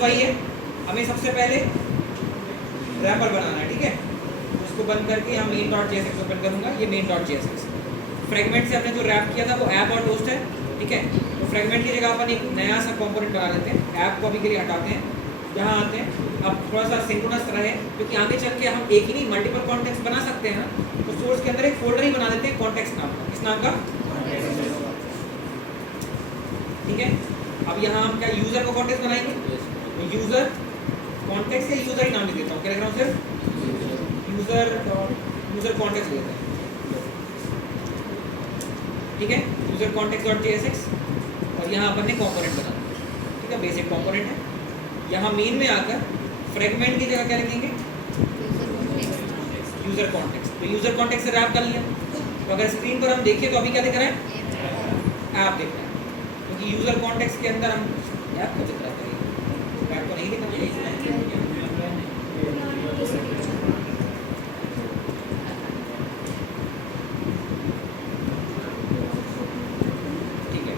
वही है, हमें सबसे पहले रैपर बनाना है, ठीक है। उसको बंद करके हम मेन डॉट जेएसएक्स ओपन करूंगा, ये मेन डॉट जेएसएक्स। फ्रेगमेंट से हमने जो रैप किया था वो ऐप और टोस्ट है, ठीक है। तो फ्रेगमेंट की जगह अपन एक नया सा कंपोनेंट बना लेते हैं, ऐप को अभी के लिए हटाते हैं, यहाँ आते हैं। अब थोड़ा सा सिंक्रोनस रहे, क्योंकि आगे चल के हम एक ही नहीं मल्टीपल कॉन्टेक्स्ट बना सकते हैं ना, तो सोर्स के अंदर एक फोल्डर ही बना लेते हैं कॉन्टेक्स्ट नाम का। किस नाम का? ठीक है। अब यहाँ हम क्या यूजर को कॉन्टेक्स्ट बनाएंगे, तो यूजर कॉन्टेक्स्ट या यूजर ही नाम लिख देता हूँ, क्या लिख रहा हूँ, सिर्फ यूजर कॉन्टेक्स्ट लेते हैं, ठीक है। यूजर कॉन्टेक्स्ट डॉट जेएसएक्स, और यहाँ अपन ने कॉम्पोनेंट बना, ठीक है, बेसिक कॉम्पोनेंट है। यहाँ मेन में आकर फ्रेगमेंट की जगह क्या लिखेंगे, यूजर कॉन्टेक्स्ट। तो यूजर कॉन्टेक्स्ट से रैप कर लिया। तो अगर स्क्रीन पर हम देखिए तो अभी क्या दिख रहा है, ऐप दिख रहा है, क्योंकि यूजर कॉन्टेक्स्ट के अंदर हम ऐप को दिख रहा है, ऐप को नहीं दिख रहा है। ठीक है,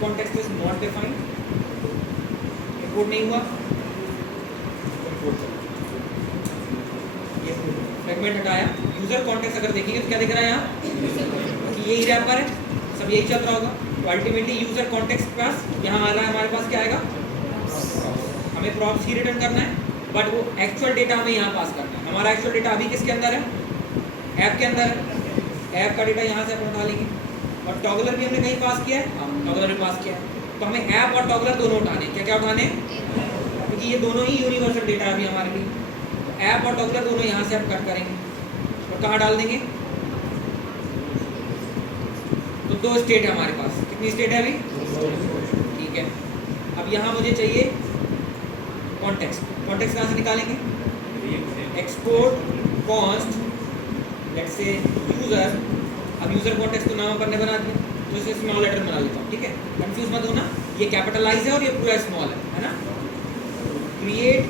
context is not defined, import नहीं हुआ, ये फ्रेगमेंट हटाया। यूजर कॉन्टेक्स्ट अगर देखेंगे तो क्या दिख रहा है यहाँ, कि यही रैपर है, सब यही चल रहा होगा। तो अल्टीमेटली यूजर कॉन्टेक्स्ट के पास यहाँ आ रहा है, हमारे पास क्या आएगा, हमें प्रॉप्स ही रिटर्न करना है, बट वो एक्चुअल डेटा हमें यहाँ पास करना है। हमारा एक्चुअल डेटा अभी किसके अंदर है, ऐप के अंदर है। ऐप का डेटा यहाँ से अपन उठा लेंगे, और टॉगलर भी हमने कहीं पास किया है, हाँ टॉगलर में पास किया है। तो हमें ऐप और टॉगलर दोनों उठाने, क्या क्या उठाने, क्योंकि ये दोनों ही यूनिवर्सल डेटा है अभी हमारे लिए। तो ऐप और टॉगलर दोनों यहाँ से हम कट करेंगे, और कहाँ डाल देंगे, तो दो स्टेट है हमारे पास। कितनी स्टेट है अभी, ठीक है। अब यहाँ मुझे चाहिए कॉन्टेक्स्ट, कॉन्टेक्स्ट कहाँ से निकालेंगे, export const let's say user. अब यूजर कॉन्टेक्स्ट तो नाम अपन ने बना दिया, तो इसे स्मॉल लेटर बना लेता हूँ, ठीक है। कंफ्यूज मत होना, ये कैपिटलाइज है और ये पूरा स्मॉल है ना। Create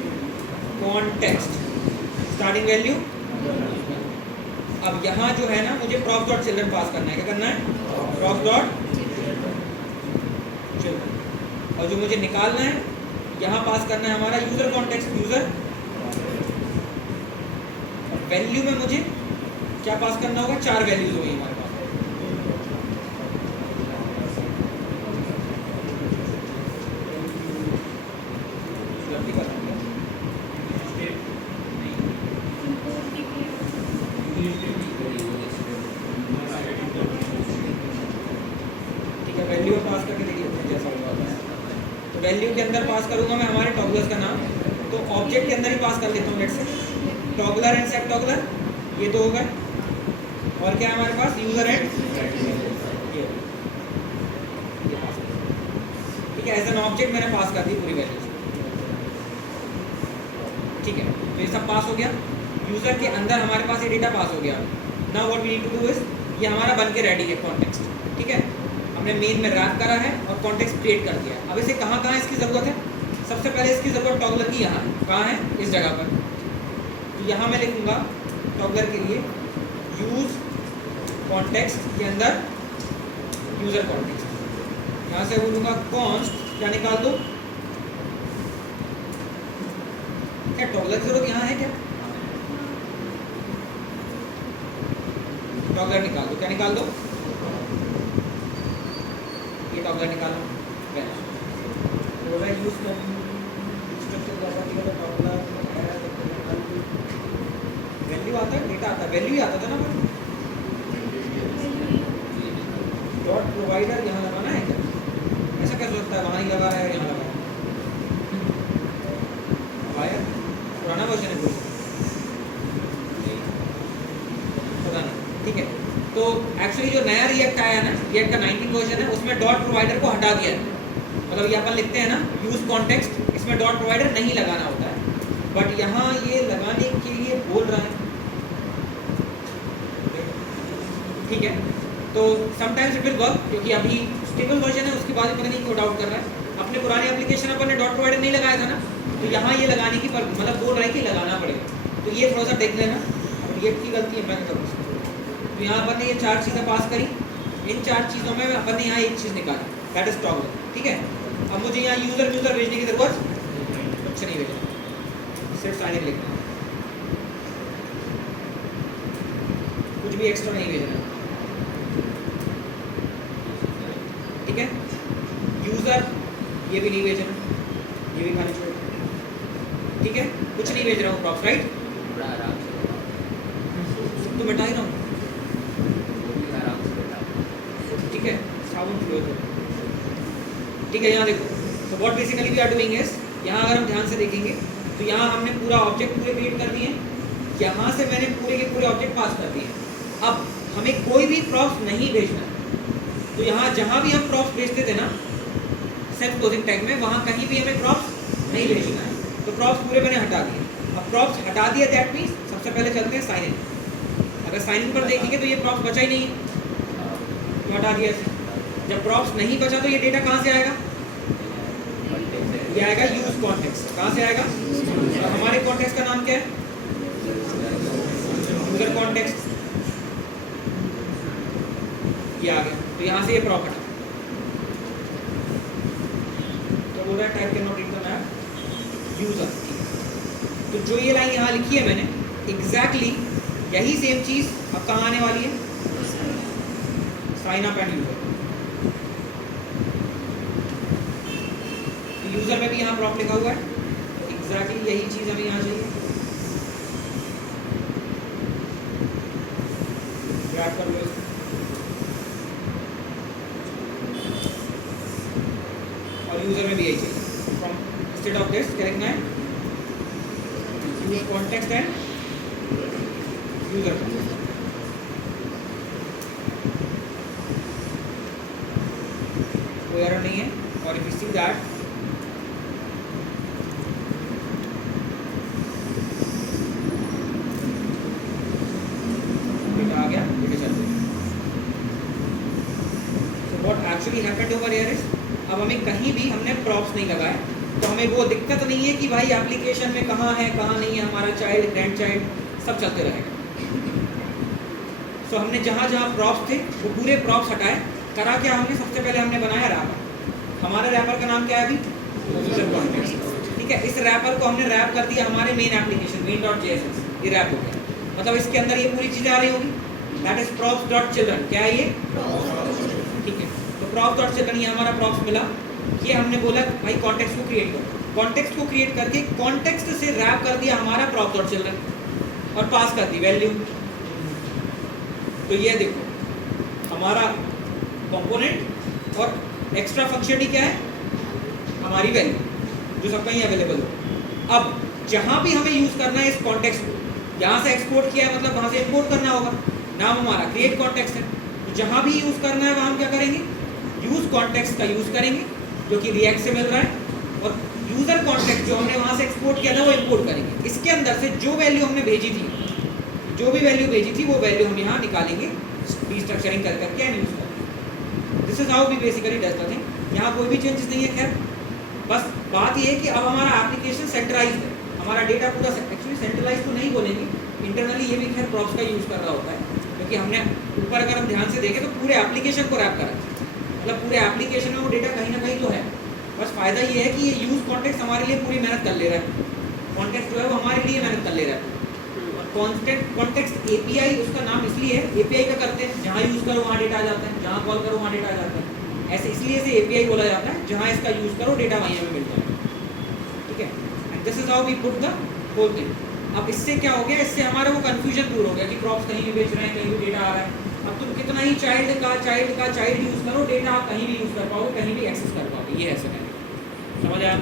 context starting value. अब यहाँ जो है ना, मुझे प्रॉप डॉट चिल्ड्रन पास करना है, क्या करना है, प्रॉप डॉट चिल्ड्रन। और जो मुझे निकालना है यहाँ पास करना है हमारा यूजर कॉन्टेक्स्ट, यूजर। वैल्यू में मुझे क्या पास करना होगा, 4 वैल्यूज होगी हमारे पास। ठीक है, वैल्यू में पास करके देखिए जैसा होगा। तो वैल्यू के अंदर पास करूंगा मैं हमारे टॉगलर्स का नाम, तो ऑब्जेक्ट के अंदर ही पास कर लेता हूँ, let's say toggler and set toggler, ये तो होगा। और क्या है हमारे पास, यूजर एंड, ठीक है। एज एन ऑब्जेक्ट मैंने पास कर दी पूरी वैल्यूज, ठीक है। तो ये सब पास हो गया, यूजर के अंदर हमारे पास ये डेटा पास हो गया। Now what we need to do is, ये हमारा बन के रेडी है कॉन्टेक्स्ट, ठीक है। हमने मेन में रैप करा है और कॉन्टेक्स्ट क्रिएट कर दिया। अब इसे कहाँ कहाँ इसकी ज़रूरत है, सबसे पहले इसकी ज़रूरत टॉगलर की यहाँ कहाँ है, इस जगह पर। तो यहाँ मैं लिखूँगा टॉगलर के लिए यूज कॉन्टेक्स्ट के अंदर यूजर कॉन्टेक्स्ट, यहाँ से बोलूँगा कॉन्स्ट, क्या निकाल दो, क्या टॉगलर की जरूरत यहाँ है क्या, टॉगलर निकाल दो, क्या निकाल दो, ये टॉगलर निकालो। यूज वैल्यू आता है, डेटा आता है, वैल्यू ही आता था ना। डॉट प्रोवाइडर यहाँ लगाना है क्या, ऐसा कैसे लगता है, वहाँ नहीं लगा है, यहाँ लगा है, पुराना वर्जन है पता नहीं, ठीक है। तो एक्चुअली जो नया रिएक्ट आया है ना, रिएक्ट का 19 वर्जन है, उसमें डॉट प्रोवाइडर को हटा दिया है। मतलब ये अपन लिखते हैं ना यूज कॉन्टेक्स्ट, इसमें डॉट प्रोवाइडर नहीं लगाना होता है, बट यहाँ ये लगाने के लिए बोल रहा है, ठीक है। तो समटाइम्स इट विल वर्क, क्योंकि अभी स्टेबल वर्जन है, उसके बाद पता नहीं क्यों डाउट कर रहा है। अपने पुराने एप्लीकेशन अपन ने डॉट प्रोवाइडर नहीं लगाया था ना, तो यहाँ ये लगाने की मतलब बोल रहा है कि लगाना पड़ेगा। तो ये थोड़ा सा देख लेना, ये की गलती है मैं करूँ। तो यहाँ अपन ने ये 4 चीज़ें पास करी, इन 4 चीज़ों में अपन ने यहाँ एक चीज़ निकाली, दैट इज टॉगल। ठीक है, अब मुझे यहाँ यूज़र भेजने की जरूरत कुछ नहीं भेजना, सिर्फ साइन इन लिखना, कुछ भी एक्स्ट्रा नहीं भेजना। ठीक है, यूज़र ये भी नहीं भेजना, ये भी खाली छोड़। ठीक है, कुछ नहीं भेज रहा हूँ प्रॉप्स, राइट? तो मिटा ही रहा हूँ। ठीक है, साबुन फ्लो करो। ठीक है, यहाँ देखो, तो what basically we are doing is, यहाँ अगर हम ध्यान से देखेंगे तो यहाँ हमने पूरा ऑब्जेक्ट पूरे क्रिएट कर दिए, यहाँ से मैंने पूरे के पूरे ऑब्जेक्ट पास कर दिए। अब हमें कोई भी प्रॉप्स नहीं भेजना, तो यहाँ जहाँ भी हम प्रॉप्स भेजते थे ना सेल्फ क्लोजिंग टैग में, वहाँ कहीं भी हमें प्रॉप्स नहीं भेजना है। तो प्रॉप्स पूरे मैंने हटा दिए। अब प्रॉप्स हटा दिए, दैट मीन्स सबसे पहले चलते हैं साइन इन। अगर साइन इन पर देखेंगे तो ये प्रॉप्स बचा ही नहीं है, तो हटा दिया इसे। जब प्रॉप्स नहीं बचा तो ये डेटा कहाँ से आएगा? ये आएगा यूज कॉन्टेक्स्ट। कहाँ से आएगा? तो हमारे कॉन्टेक्स्ट का नाम क्या है? User context. ये आ गया, तो यहाँ से ये प्रॉप हटा। तो बोल रहा है type can not read the map user. तो जो ये लाइन यहाँ लिखी है मैंने, एग्जैक्टली यही सेम चीज अब कहाँ आने वाली है? Sign up and user. User में भी यहाँ प्रॉप लिखा हुआ है, एग्जैक्टली यही चीज हमें यहाँ चाहिए। ग्रैब कर लो इसको, और यूजर में भी यही चाहिए। फ्रॉम इंस्टेड ऑफ दिस क्या लिखना है? Use context and user. कोई एरर नहीं है। और if you see that data आ गया, डेटा चल गया। So what actually happened over here is, अब हमें कहीं भी हमने प्रॉप्स नहीं लगाए, तो हमें वो दिक्कत नहीं है कि भाई एप्लीकेशन में कहाँ है कहाँ नहीं है हमारा चाइल्ड, ग्रैंड चाइल्ड सब चलते रहेगा। सो हमने जहाँ जहाँ प्रॉप्स थे वो पूरे प्रॉप्स हटाए। करा क्या हमने? सबसे पहले हमने बनाया रैपर। हमारे रैपर का नाम क्या है अभी? User context. ठीक है, इस रैपर को हमने रैप कर दिया हमारे मेन एप्लीकेशन main.js। ये रैप हो गया, मतलब इसके अंदर ये पूरी चीज़ें आ रही होगी। That is props.children। क्या है ये? ठीक है, तो props.children ये हमारा प्रॉप्स मिला। ये हमने बोला भाई कॉन्टेक्स्ट को क्रिएट करो। कॉन्टेक्स्ट को क्रिएट करके कॉन्टेक्स्ट से रैप कर दिया हमारा props.children और पास कर दी वैल्यू। तो ये देखो हमारा कंपोनेंट और एक्स्ट्रा फंक्शनलिटी क्या है? हमारी वैल्यू जो सबका ही अवेलेबल हो। अब जहाँ भी हमें यूज़ करना है इस कॉन्टेक्स्ट को, यहाँ से एक्सपोर्ट किया है मतलब वहाँ से इंपोर्ट करना होगा। नाम हमारा क्रिएट कॉन्टेक्स्ट है, तो जहाँ भी यूज़ करना है वहाँ हम क्या करेंगे? यूज़ कॉन्टेक्स्ट का यूज़ करेंगे जो कि रिएक्ट से मिल रहा है, और यूज़र कॉन्टेक्स्ट जो हमने वहाँ से एक्सपोर्ट किया था वो इंपोर्ट करेंगे। इसके अंदर से जो वैल्यू हमने भेजी थी, जो भी वैल्यू भेजी थी वो वैल्यू हम यहाँ निकालेंगे रीस्ट्रक्चरिंग कर करके एंड यूज़ करेंगे। This is how we basically does the thing. यहाँ कोई भी चेंजेस नहीं है। खैर बस बात ये है कि अब हमारा एप्लीकेशन सेंट्रलाइज है, हमारा डेटा पूरा एक्चुअली सेंट्रलाइज तो नहीं बोलेंगे, इंटरनली ये भी खैर प्रॉप्स का यूज़ कर रहा होता है, क्योंकि हमने ऊपर अगर हम ध्यान से देखें तो पूरे एप्लीकेशन को रैप करा है, मतलब पूरे एप्लीकेशन में वो डेटा कहीं ना कहीं तो है। बस फ़ायदा ये है कि ये यूज़ कॉन्टेक्स्ट हमारे लिए पूरी मेहनत कर ले रहा है। कॉन्टेक्स्ट जो है वो हमारे लिए मेहनत कर ले रहा है। कॉन्टेक्स्ट एपीआई उसका नाम इसलिए है, एपीआई का करते हैं जहाँ यूज़ करो वहाँ डेटा आ जाता है, जहाँ कॉल करो वहाँ डेटा आ जाता है। ऐसे इसलिए इसे एपीआई बोला जाता है, जहाँ इसका यूज़ करो डेटा वहीं हमें मिलता है। ठीक है, and this is how we put the whole thing. अब इससे क्या हो गया? इससे हमारा वो कन्फ्यूजन दूर हो गया कि प्रॉप्स कहीं भी बेच रहे हैं, कहीं भी डेटा आ रहा है। अब तुम कितना ही चाइल्ड यूज़ करो, डेटा आप कहीं भी यूज़ कर पाओगे, कहीं भी एक्सेस कर पाओगे। ये ऐसे है, समझ आया?